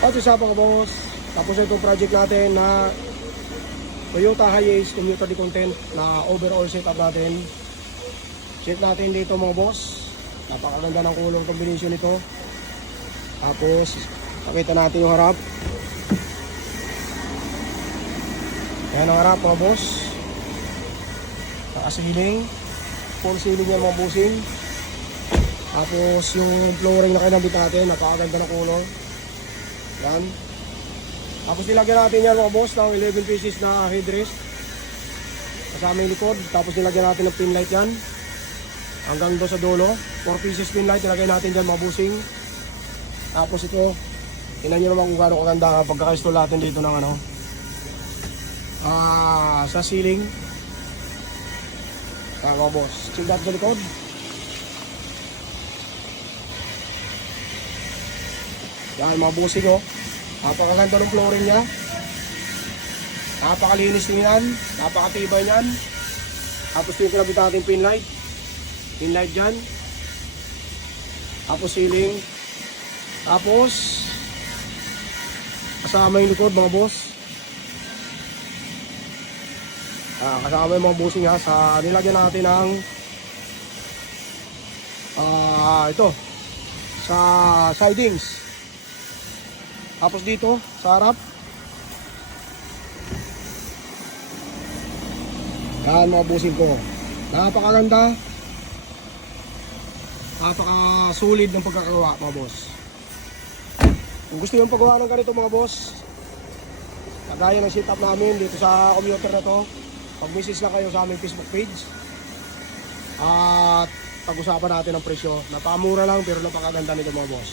At isa pa boss, tapos itong project natin na Toyota Hiace commuter de content na overall setup natin. Check natin dito mga boss. Napakaganda ng color combination nito. Tapos pakita natin yung harap. Ayan ang harap mga boss. Nakasiling. Full ceiling yan mga bossing. Tapos yung flooring na kinabit natin, napakaganda ng color. Yan. Tapos nilagyan natin yan mga boss ng 11 pieces na headrest kasama yung likod. Tapos nilagyan natin ng pin light yan hanggang doon sa dulo. 4 pieces pin light nilagay natin dyan mga bossing. Tapos ito, tingnan nyo naman kung gaano kaganda pagkaka-install natin dito ng ano, sa ceiling. Mga boss, check natin sa likod. Yan mga bossing oh. Napakaganda ng flooring niya. Napakalinis din yan. Napakatibay niyan. Tapos yung kinabit natin pin light. Pin light dyan. Tapos ceiling. Tapos kasama yung likod mga boss. Kasama yung mga bossing ha. Sa nilagyan natin ng ito sa sidings. Tapos dito sa harap, yan mga bossing ko, napakaganda, napaka-solid ng pagkakagawa mga boss. Kung gusto yung paggawa ng ganito mga boss, kagaya ng setup namin dito sa commuter na to, pag-message lang kayo sa aming Facebook page at pag-usapan natin ang presyo. Napakamura lang pero napakaganda nito mga boss.